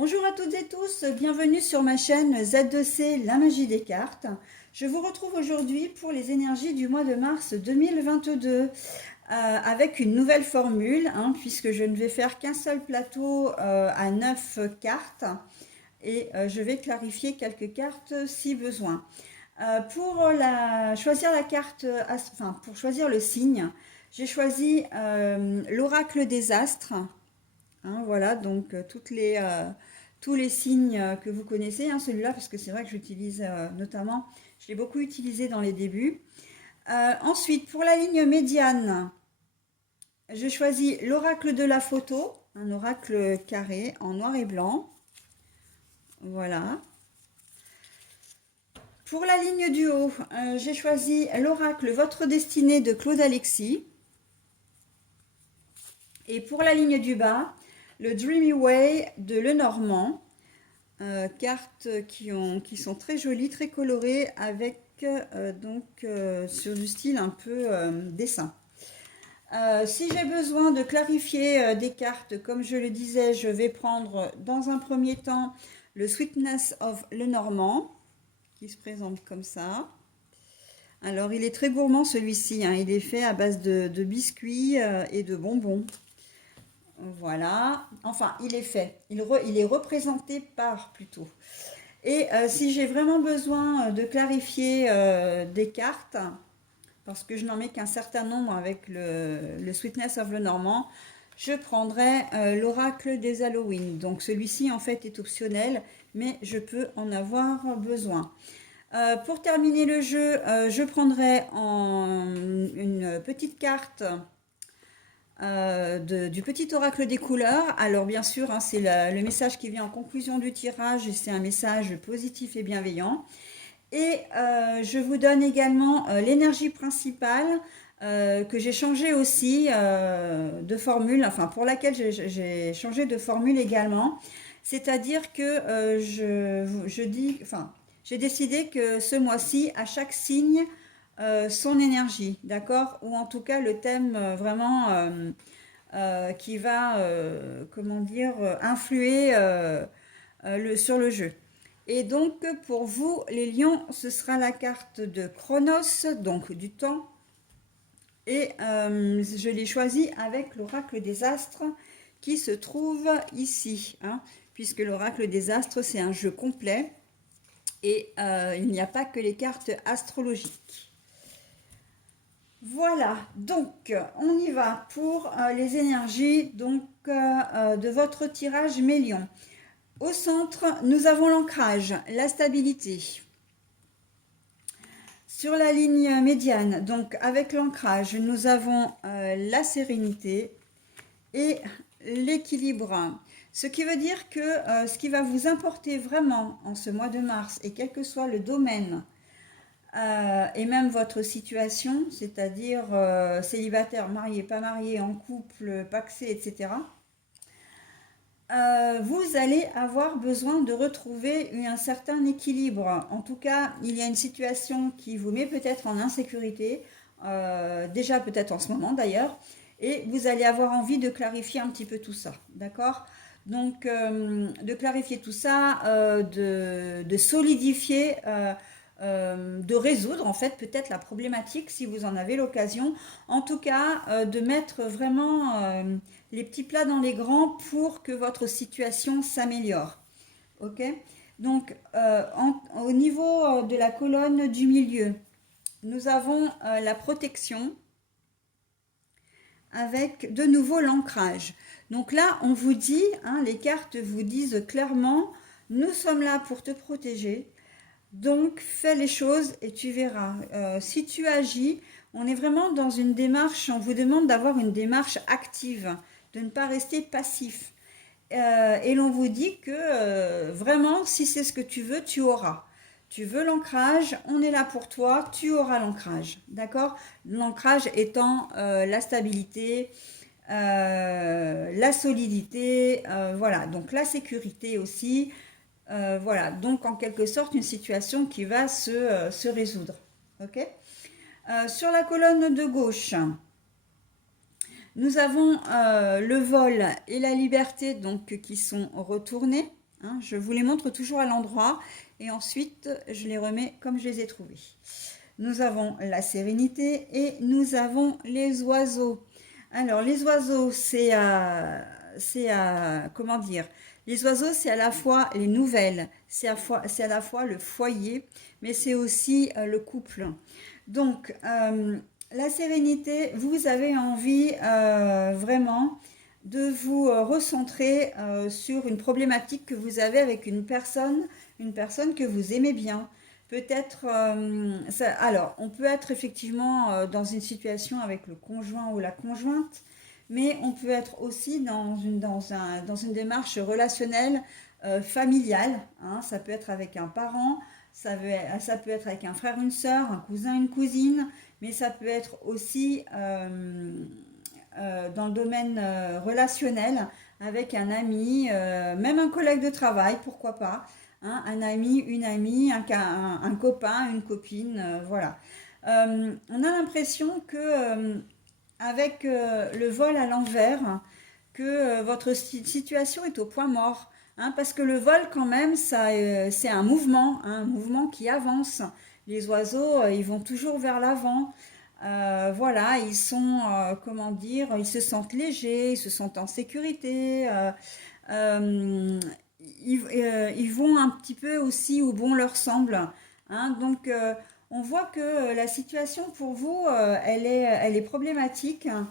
Bonjour à toutes et tous, bienvenue sur ma chaîne Z2C, la magie des cartes. Je vous retrouve aujourd'hui pour les énergies du mois de mars 2022 avec une nouvelle formule, puisque je ne vais faire qu'un seul plateau à 9 cartes et je vais clarifier quelques cartes si besoin. Choisir la carte, pour choisir le signe, j'ai choisi l'oracle des astres. Voilà, donc tous les signes que vous connaissez, celui-là, parce que c'est vrai que j'utilise notamment, je l'ai beaucoup utilisé dans les débuts. Ensuite, pour la ligne médiane, je choisis l'oracle de la photo, un oracle carré en noir et blanc. Voilà. Pour la ligne du haut, j'ai choisi l'oracle Votre destinée de Claude Alexis. Et pour la ligne du bas, le Dreamy Way de Lenormand. Cartes qui sont très jolies, très colorées, avec sur du style un peu dessin. Si j'ai besoin de clarifier des cartes, comme je le disais, je vais prendre dans un premier temps le Sweetness of Lenormand, qui se présente comme ça. Alors, il est très gourmand celui-ci, il est fait à base de biscuits et de bonbons. Voilà, enfin, il est fait, il est représenté par plutôt. Et si j'ai vraiment besoin de clarifier des cartes, parce que je n'en mets qu'un certain nombre avec le Sweetness of Lenormand, je prendrai l'oracle des Halloween. Donc celui-ci en fait est optionnel, mais je peux en avoir besoin. Pour terminer le jeu, je prendrai une petite carte du petit oracle des couleurs. Alors bien sûr, c'est le message qui vient en conclusion du tirage et c'est un message positif et bienveillant. Et je vous donne également l'énergie principale que j'ai changé aussi de formule, enfin pour laquelle j'ai changé de formule également. C'est-à-dire que j'ai décidé que ce mois-ci, à chaque signe, son énergie, d'accord? Ou en tout cas le thème vraiment qui va, comment dire, influer sur le jeu. Et donc pour vous, les lions, ce sera la carte de Chronos, donc du temps. Et je l'ai choisi avec l'oracle des astres qui se trouve ici, puisque l'oracle des astres, c'est un jeu complet. Et il n'y a pas que les cartes astrologiques. Voilà, donc on y va pour les énergies de votre tirage Mélion. Au centre, nous avons l'ancrage, la stabilité. Sur la ligne médiane, donc avec l'ancrage, nous avons la sérénité et l'équilibre. Ce qui veut dire que ce qui va vous importer vraiment en ce mois de mars, et quel que soit le domaine, et même votre situation, c'est-à-dire célibataire, marié, pas marié, en couple, pacsé, etc., vous allez avoir besoin de retrouver un certain équilibre. En tout cas, il y a une situation qui vous met peut-être en insécurité, déjà peut-être en ce moment d'ailleurs, et vous allez avoir envie de clarifier un petit peu tout ça, d'accord? Donc, de clarifier tout ça, de solidifier, de résoudre en fait peut-être la problématique si vous en avez l'occasion. En tout cas, de mettre vraiment les petits plats dans les grands pour que votre situation s'améliore. Ok? Donc, au niveau de la colonne du milieu, nous avons la protection avec de nouveau l'ancrage. Donc là, on vous dit, les cartes vous disent clairement, nous sommes là pour te protéger. Donc, fais les choses et tu verras. Si tu agis, on est vraiment dans une démarche, on vous demande d'avoir une démarche active, de ne pas rester passif. Et l'on vous dit que vraiment, si c'est ce que tu veux, tu auras. Tu veux l'ancrage, on est là pour toi, tu auras l'ancrage. D'accord? L'ancrage étant la stabilité, la solidité, voilà. Donc la sécurité aussi. Voilà, donc en quelque sorte une situation qui va se résoudre. Ok. Sur la colonne de gauche, nous avons le vol et la liberté donc qui sont retournés. hein. Je vous les montre toujours à l'endroit et ensuite je les remets comme je les ai trouvés. Nous avons la sérénité et nous avons les oiseaux. Alors les oiseaux, comment dire, les oiseaux, c'est à la fois les nouvelles, c'est à la fois le foyer, mais c'est aussi le couple. Donc, la sérénité, vous avez envie vraiment de vous recentrer sur une problématique que vous avez avec une personne que vous aimez bien. Peut-être, alors, on peut être effectivement dans une situation avec le conjoint ou la conjointe, mais on peut être aussi dans une démarche relationnelle familiale, hein. Ça peut être avec un parent, ça peut être avec un frère, une sœur, un cousin, une cousine, mais ça peut être aussi dans le domaine relationnel avec un ami, même un collègue de travail, pourquoi pas, hein, un ami, une amie, un copain, une copine, voilà. On a l'impression que avec le vol à l'envers, que votre situation est au point mort. Hein, parce que le vol, quand même, c'est un mouvement qui avance. Les oiseaux, ils vont toujours vers l'avant. Voilà, ils sont, comment dire, ils se sentent légers, ils se sentent en sécurité. Euh, ils vont un petit peu aussi où bon leur semble. Hein, donc, on voit que la situation pour vous, elle est problématique, hein,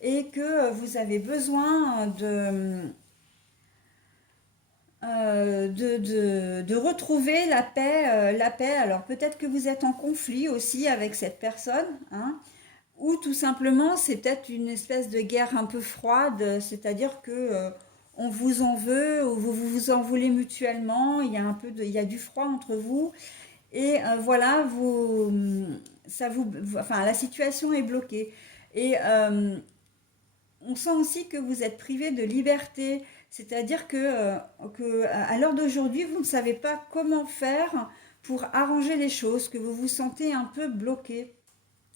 et que vous avez besoin de retrouver la paix, la paix. Alors peut-être que vous êtes en conflit aussi avec cette personne, hein, ou tout simplement c'est peut-être une espèce de guerre un peu froide, c'est-à-dire que on vous en veut ou vous vous en voulez mutuellement. Il y a il y a du froid entre vous et voilà, enfin la situation est bloquée et on sent aussi que vous êtes privé de liberté, c'est-à-dire que à l'heure d'aujourd'hui, vous ne savez pas comment faire pour arranger les choses, que vous vous sentez un peu bloqué,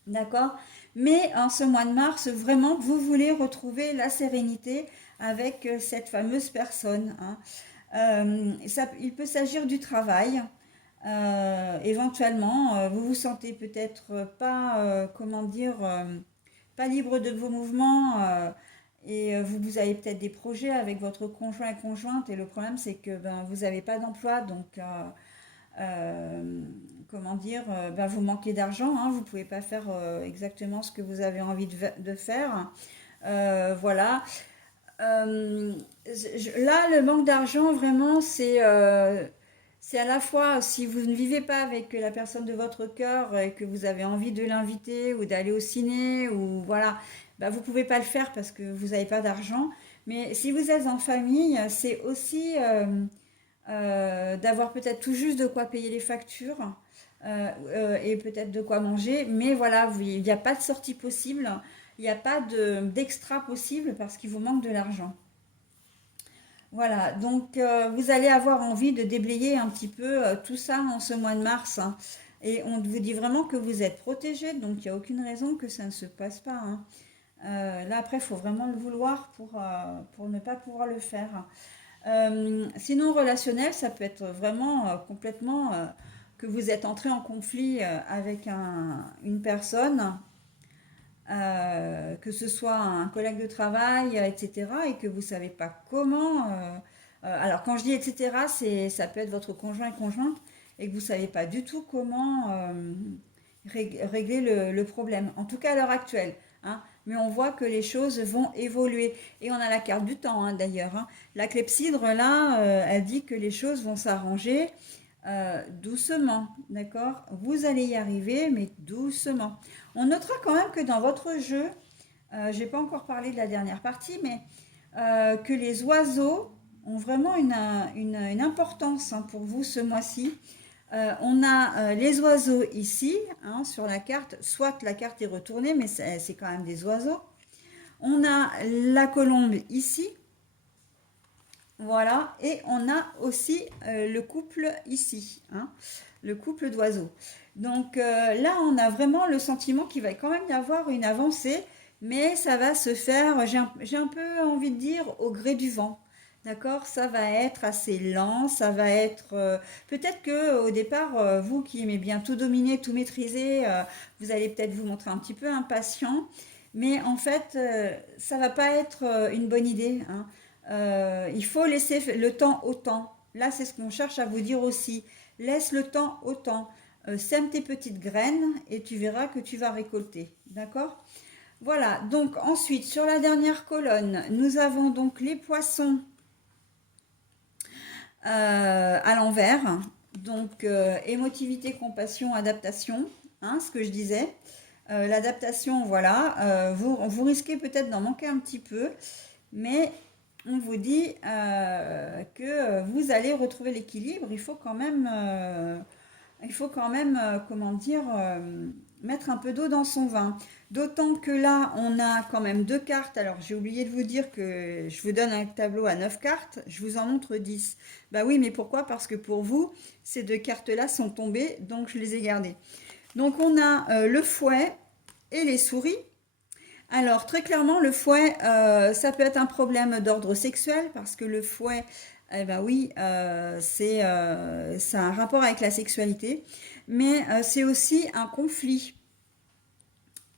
d'accord? Mais en ce mois de mars, vraiment, vous voulez retrouver la sérénité avec cette fameuse personne, hein. Il peut s'agir du travail. Éventuellement, vous vous sentez peut-être pas, comment dire, pas libre de vos mouvements, et vous avez peut-être des projets avec votre conjoint et conjointe et le problème c'est que ben, vous n'avez pas d'emploi donc euh, comment dire, ben, vous manquez d'argent, hein, vous ne pouvez pas faire exactement ce que vous avez envie de faire. Voilà. Là, le manque d'argent, vraiment, c'est à la fois si vous ne vivez pas avec la personne de votre cœur et que vous avez envie de l'inviter ou d'aller au ciné ou voilà, bah vous pouvez pas le faire parce que vous n'avez pas d'argent. Mais si vous êtes en famille, c'est aussi d'avoir peut-être tout juste de quoi payer les factures et peut-être de quoi manger. Mais voilà, il n'y a pas de sortie possible, il n'y a pas d'extra possible parce qu'il vous manque de l'argent. Voilà, donc vous allez avoir envie de déblayer un petit peu tout ça en ce mois de mars, hein. Et on vous dit vraiment que vous êtes protégé, donc il n'y a aucune raison que ça ne se passe pas, hein. Là, après, il faut vraiment le vouloir pour ne pas pouvoir le faire. Sinon, relationnel, ça peut être vraiment complètement que vous êtes entré en conflit avec une personne, que ce soit un collègue de travail, etc., et que vous ne savez pas comment. Alors, quand je dis etc., ça peut être votre conjoint et conjointe, et que vous ne savez pas du tout comment régler le problème. En tout cas, à l'heure actuelle, hein. Mais on voit que les choses vont évoluer. Et on a la carte du temps, hein, d'ailleurs, hein. La clepsydre, là, elle dit que les choses vont s'arranger doucement, d'accord? Vous allez y arriver, mais doucement. On notera quand même que dans votre jeu, je n'ai pas encore parlé de la dernière partie, mais que les oiseaux ont vraiment une importance, hein, pour vous ce mois-ci. On a les oiseaux ici, hein, sur la carte, soit la carte est retournée, mais c'est quand même des oiseaux. On a la colombe ici, voilà, et on a aussi le couple ici, hein, le couple d'oiseaux. Donc là, on a vraiment le sentiment qu'il va quand même y avoir une avancée, mais ça va se faire, j'ai un peu envie de dire, au gré du vent. D'accord? Ça va être assez lent, ça va être peut-être que au départ, vous qui aimez bien tout dominer, tout maîtriser, vous allez peut-être vous montrer un petit peu impatient, mais en fait, ça va pas être une bonne idée, hein. Il faut laisser le temps au temps. Là, c'est ce qu'on cherche à vous dire aussi. Laisse le temps au temps. Sème tes petites graines et tu verras que tu vas récolter. D'accord? Voilà, donc ensuite, sur la dernière colonne, nous avons donc les poissons à l'envers. Donc, émotivité, compassion, adaptation, hein, ce que je disais. L'adaptation, voilà, vous risquez peut-être d'en manquer un petit peu, mais on vous dit que vous allez retrouver l'équilibre. Il faut quand même, comment dire, mettre un peu d'eau dans son vin. D'autant que là, on a quand même deux cartes. Alors, j'ai oublié de vous dire que je vous donne un tableau à 9 cartes, je vous en montre 10. Bah oui, mais pourquoi? Parce que pour vous, ces deux cartes-là sont tombées, donc je les ai gardées. Donc, on a le fouet et les souris. Alors, très clairement, le fouet, ça peut être un problème d'ordre sexuel, parce que le fouet, eh ben oui, ça a un rapport avec la sexualité, mais c'est aussi un conflit,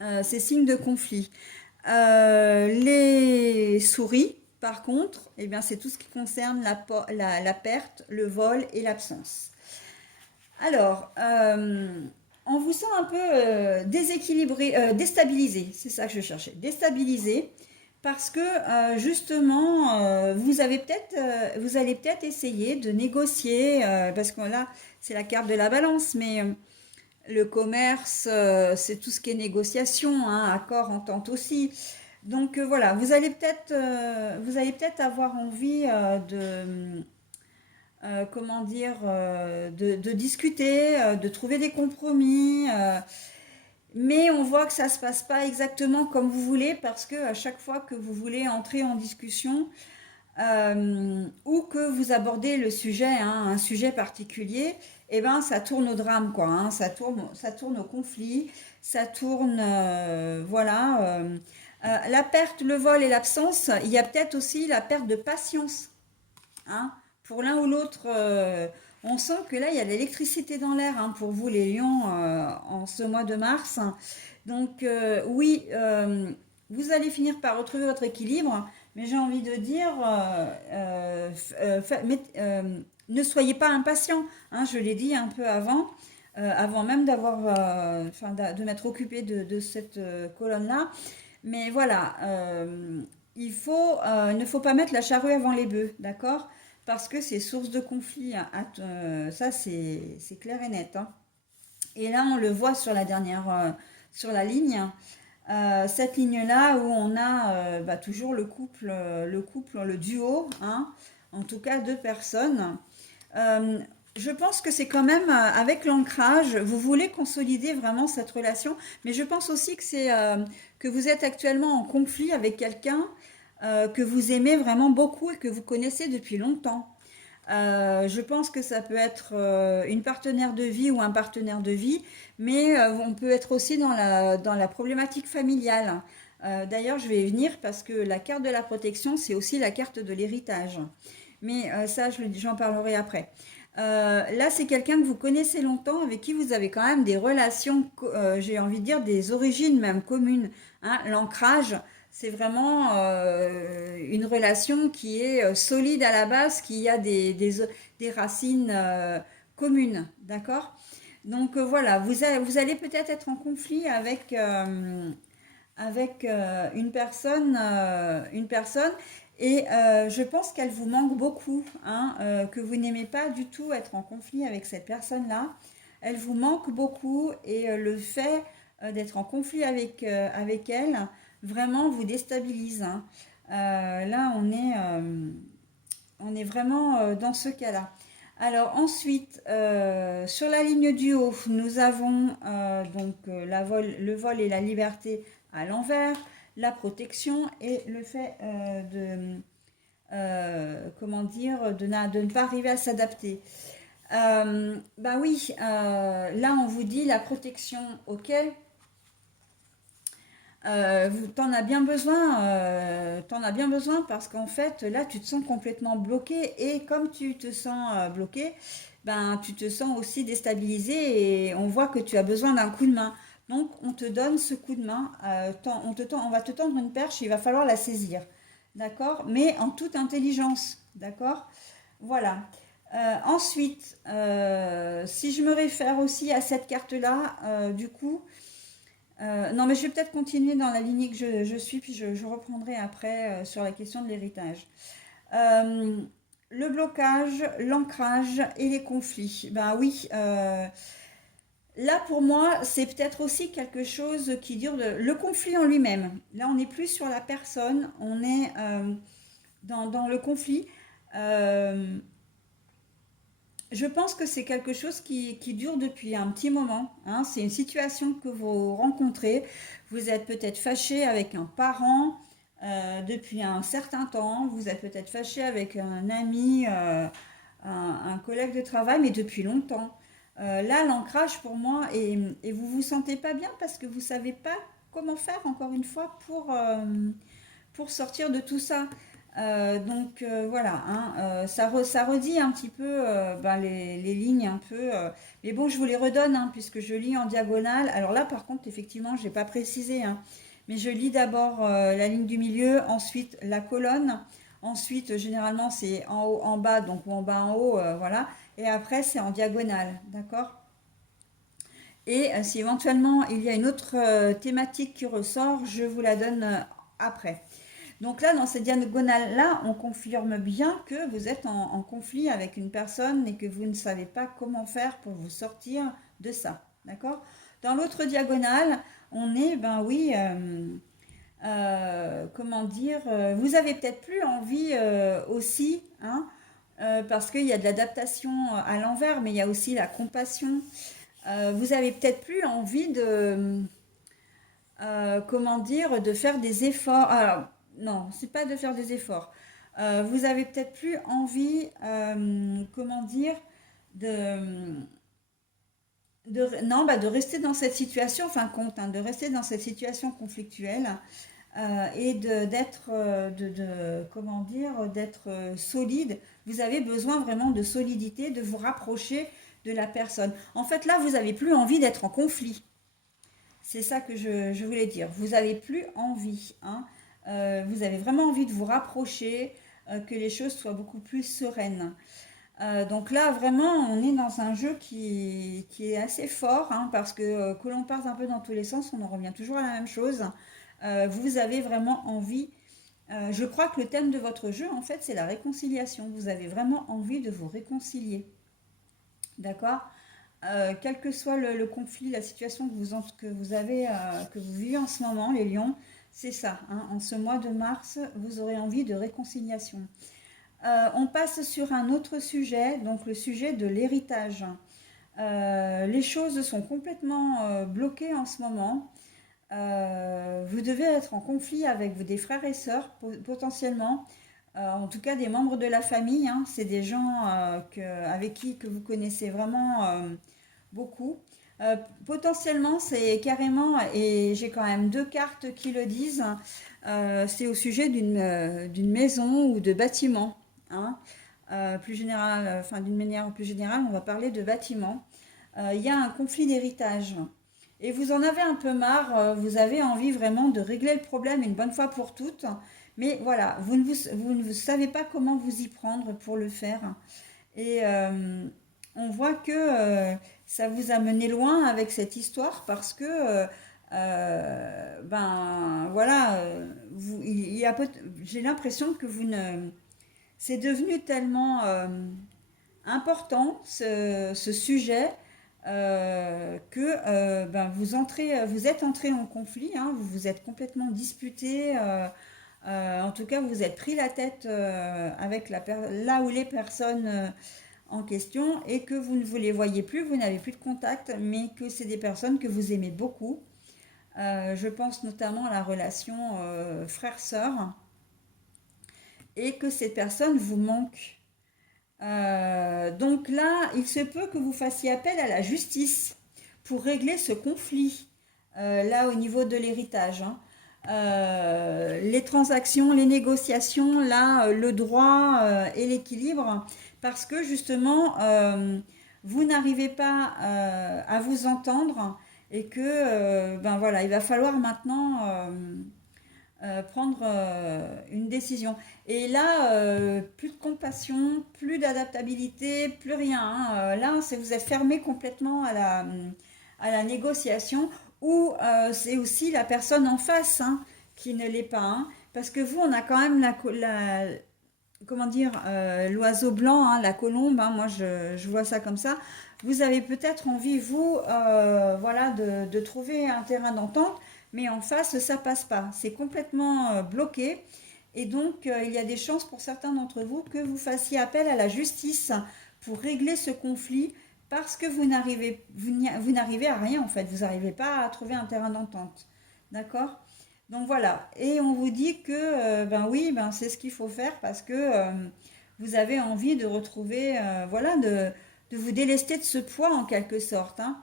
c'est signe de conflit. Les souris, par contre, eh bien, c'est tout ce qui concerne la perte, le vol et l'absence. Alors, on vous sent un peu déséquilibré, déstabilisé, c'est ça que je cherchais, déstabilisé, parce que justement, vous allez peut-être essayer de négocier, parce que là, c'est la carte de la balance, mais le commerce, c'est tout ce qui est négociation, hein, accord, entente aussi. Donc voilà, vous allez peut-être avoir envie comment dire, de discuter, de trouver des compromis, mais on voit que ça ne se passe pas exactement comme vous voulez parce que à chaque fois que vous voulez entrer en discussion ou que vous abordez le sujet, hein, un sujet particulier, eh ben ça tourne au drame quoi, hein, ça tourne au conflit, ça tourne, voilà. La perte, le vol et l'absence, il y a peut-être aussi la perte de patience, hein. Pour l'un ou l'autre, on sent que là, il y a de l'électricité dans l'air, hein, pour vous, les lions, en ce mois de mars. Donc, oui, vous allez finir par retrouver votre équilibre, mais j'ai envie de dire, ne soyez pas impatient, hein, je l'ai dit un peu avant même de m'être occupée de cette colonne-là. Mais voilà, il ne faut pas mettre la charrue avant les bœufs, d'accord? Parce que c'est source de conflit, hein. Ça c'est clair et net, hein. Et là, on le voit sur la dernière, sur la ligne, cette ligne-là où on a toujours le duo, hein, en tout cas deux personnes. Euh, je pense que c'est quand même avec l'ancrage, vous voulez consolider vraiment cette relation, mais je pense aussi que vous êtes actuellement en conflit avec quelqu'un que vous aimez vraiment beaucoup et que vous connaissez depuis longtemps. Je pense que ça peut être une partenaire de vie ou un partenaire de vie, mais on peut être aussi dans la problématique familiale. D'ailleurs, je vais y venir parce que la carte de la protection, c'est aussi la carte de l'héritage. Mais ça, j'en parlerai après. Là, c'est quelqu'un que vous connaissez longtemps, avec qui vous avez quand même des relations, j'ai envie de dire des origines même communes, hein. L'ancrage, c'est vraiment une relation qui est solide à la base, qui a des racines communes, d'accord? Donc voilà, vous allez peut-être être en conflit avec une personne, et je pense qu'elle vous manque beaucoup, hein, que vous n'aimez pas du tout être en conflit avec cette personne-là. Elle vous manque beaucoup et le fait d'être en conflit avec elle vraiment vous déstabilise, hein. Là, on est vraiment dans ce cas-là. Alors ensuite, sur la ligne du haut, nous avons donc le vol et la liberté à l'envers, la protection et le fait comment dire, de ne pas arriver à s'adapter. Bah oui, là on vous dit la protection, ok. t'en as bien besoin, t'en as bien besoin parce qu'en fait, là, tu te sens complètement bloqué et comme tu te sens bloqué, ben, tu te sens aussi déstabilisé et on voit que tu as besoin d'un coup de main. Donc, on te donne ce coup de main, on va te tendre une perche, il va falloir la saisir, d'accord? Mais en toute intelligence, d'accord? Voilà. Ensuite, si je me réfère aussi à cette carte-là, du coup, non, mais je vais peut-être continuer dans la lignée que je suis, puis je reprendrai après sur la question de l'héritage. Euh, le blocage, l'ancrage et les conflits. Ben oui, là pour moi, c'est peut-être aussi quelque chose qui dure le conflit en lui-même. Là, on n'est plus sur la personne, on est dans le conflit. Euh, Je pense que c'est quelque chose qui dure depuis un petit moment, hein. C'est une situation que vous rencontrez. Vous êtes peut-être fâché avec un parent depuis un certain temps. Vous êtes peut-être fâché avec un ami, un collègue de travail, mais depuis longtemps. Là, l'ancrage pour moi, et vous vous sentez pas bien parce que vous savez pas comment faire, encore une fois, pour sortir de tout ça. Voilà, hein, ça redit un petit peu ben, les lignes un peu. Mais bon, je vous les redonne hein, puisque je lis en diagonale. Alors là, par contre, effectivement, je n'ai pas précisé, hein, mais je lis d'abord la ligne du milieu, ensuite la colonne, ensuite généralement c'est en haut, en bas, donc ou en bas, en haut, voilà. Et après, c'est en diagonale, d'accord? Et si éventuellement il y a une autre thématique qui ressort, je vous la donne après. Donc là, dans cette diagonale-là, on confirme bien que vous êtes en conflit avec une personne et que vous ne savez pas comment faire pour vous sortir de ça. D'accord? Dans l'autre diagonale, on est, ben oui, comment dire, vous avez peut-être plus envie aussi, hein, parce qu'il y a de l'adaptation à l'envers, mais il y a aussi la compassion. Vous avez peut-être plus envie de, comment dire, de faire des efforts. Alors, non, c'est pas de faire des efforts. Vous avez peut-être plus envie, comment dire, de, non, bah, de rester dans cette situation, enfin compte, hein, de rester dans cette situation conflictuelle et d'être, comment dire, d'être solide. Vous avez besoin vraiment de solidité, de vous rapprocher de la personne. En fait, là, vous n'avez plus envie d'être en conflit. C'est ça que je voulais dire. Vous n'avez plus envie, hein. Vous avez vraiment envie de vous rapprocher, que les choses soient beaucoup plus sereines. Donc là, vraiment, on est dans un jeu qui est assez fort, hein, parce que l'on parte un peu dans tous les sens, on en revient toujours à la même chose. Vous avez vraiment envie. Je crois que le thème de votre jeu, en fait, c'est la réconciliation. Vous avez vraiment envie de vous réconcilier. D'accord? Quel que soit le conflit, la situation que vous avez, que vous vivez en ce moment, les lions, c'est ça, hein. En ce mois de mars, vous aurez envie de réconciliation. On passe sur un autre sujet, donc le sujet de l'héritage. Les choses sont complètement bloquées en ce moment. Vous devez être en conflit avec des frères et sœurs potentiellement, en tout cas des membres de la famille, hein. C'est des gens avec qui que vous connaissez vraiment beaucoup. Potentiellement, c'est carrément, et j'ai quand même deux cartes qui le disent, c'est au sujet d'une maison ou de bâtiment, hein. Plus général, enfin d'une manière plus générale, on va parler de bâtiment. Il y a un conflit d'héritage. Et vous en avez un peu marre, vous avez envie vraiment de régler le problème une bonne fois pour toutes, mais voilà, vous ne savez pas comment vous y prendre pour le faire. Et on voit que ça vous a mené loin avec cette histoire parce que, ben voilà, il y a j'ai l'impression que vous ne... C'est devenu tellement important ce sujet que ben, vous êtes entré en conflit, hein, vous vous êtes complètement disputé. En tout cas, vous vous êtes pris la tête avec là où les personnes en question et que vous ne vous les voyez plus, vous n'avez plus de contact, mais que c'est des personnes que vous aimez beaucoup. Je pense notamment à la relation frère-sœur et que cette personne vous manque. Donc là, il se peut que vous fassiez appel à la justice pour régler ce conflit, là au niveau de l'héritage, hein. les transactions, les négociations, là, le droit et l'équilibre, parce que justement, vous n'arrivez pas à vous entendre et que, ben voilà, il va falloir maintenant prendre une décision. Et là, plus de compassion, plus d'adaptabilité, plus rien, hein. Là, vous êtes fermé complètement à la négociation, ou c'est aussi la personne en face, hein, qui ne l'est pas, hein. Parce que vous, on a quand même comment dire, l'oiseau blanc, hein, la colombe, hein, moi je vois ça comme ça. Vous avez peut-être envie, vous, voilà, de trouver un terrain d'entente, mais en face, ça passe pas. C'est complètement bloqué. Et donc, il y a des chances pour certains d'entre vous que vous fassiez appel à la justice pour régler ce conflit parce que vous n'arrivez à rien en fait. Vous n'arrivez pas à trouver un terrain d'entente. D'accord? Donc voilà. Et on vous dit que, ben oui, ben c'est ce qu'il faut faire parce que vous avez envie de retrouver, voilà, de vous délester de ce poids en quelque sorte, hein.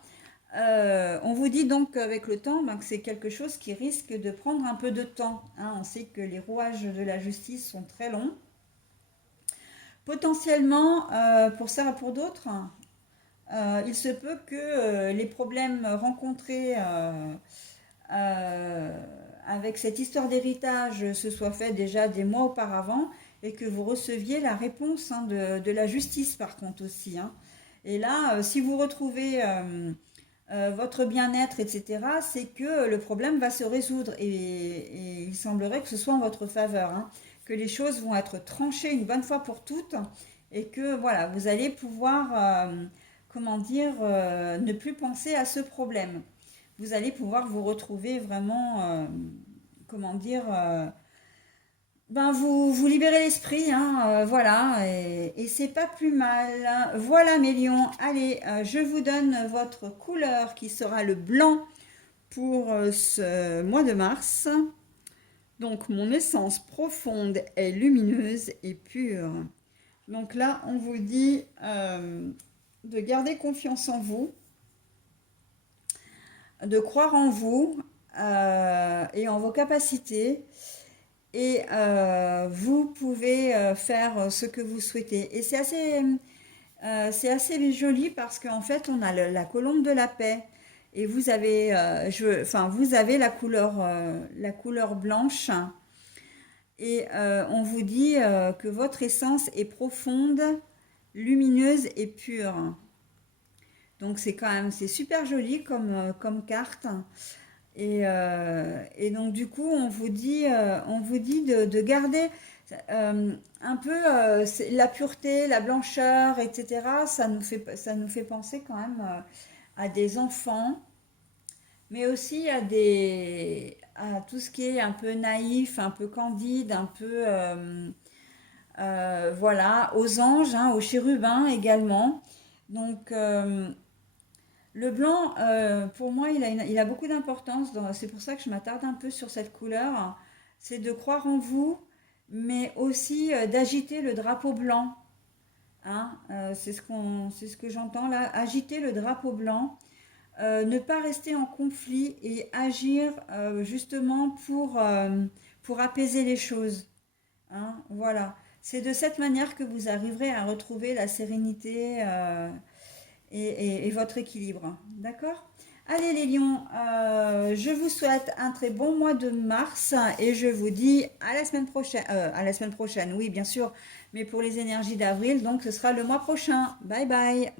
On vous dit donc avec le temps ben, que c'est quelque chose qui risque de prendre un peu de temps, hein. On sait que les rouages de la justice sont très longs. Potentiellement, pour ça et pour d'autres, il se peut que les problèmes rencontrés euh, avec cette histoire d'héritage se soient faits déjà des mois auparavant et que vous receviez la réponse, hein, de la justice par contre aussi, hein. Et là, si vous retrouvez votre bien-être, etc., c'est que le problème va se résoudre et il semblerait que ce soit en votre faveur, hein, que les choses vont être tranchées une bonne fois pour toutes et que voilà, vous allez pouvoir, comment dire, ne plus penser à ce problème. Vous allez pouvoir vous retrouver vraiment, comment dire, ben vous libérez l'esprit, hein, voilà, et c'est pas plus mal, hein. Voilà mes lions, allez, je vous donne votre couleur qui sera le blanc pour ce mois de mars. Donc mon essence profonde est lumineuse et pure. Donc là, on vous dit de garder confiance en vous, de croire en vous et en vos capacités. Et vous pouvez faire ce que vous souhaitez. Et c'est assez joli parce qu'en fait, on a la colombe de la paix. Et vous avez, enfin, vous avez la couleur blanche. Et on vous dit que votre essence est profonde, lumineuse et pure. Donc c'est quand même, c'est super joli comme carte. Et donc du coup, on vous dit de garder un peu la pureté, la blancheur, etc. Ça nous fait penser quand même à des enfants, mais aussi à tout ce qui est un peu naïf, un peu candide, un peu, voilà, aux anges, hein, aux chérubins également. Donc, le blanc, pour moi, il a beaucoup d'importance. C'est pour ça que je m'attarde un peu sur cette couleur. C'est de croire en vous, mais aussi d'agiter le drapeau blanc, hein. C'est ce que j'entends là. Agiter le drapeau blanc, ne pas rester en conflit et agir justement pour apaiser les choses, hein. Voilà. C'est de cette manière que vous arriverez à retrouver la sérénité. Et votre équilibre. D'accord? Allez les lions, je vous souhaite un très bon mois de mars et je vous dis à la semaine prochaine, oui bien sûr, mais pour les énergies d'avril, donc ce sera le mois prochain. Bye bye.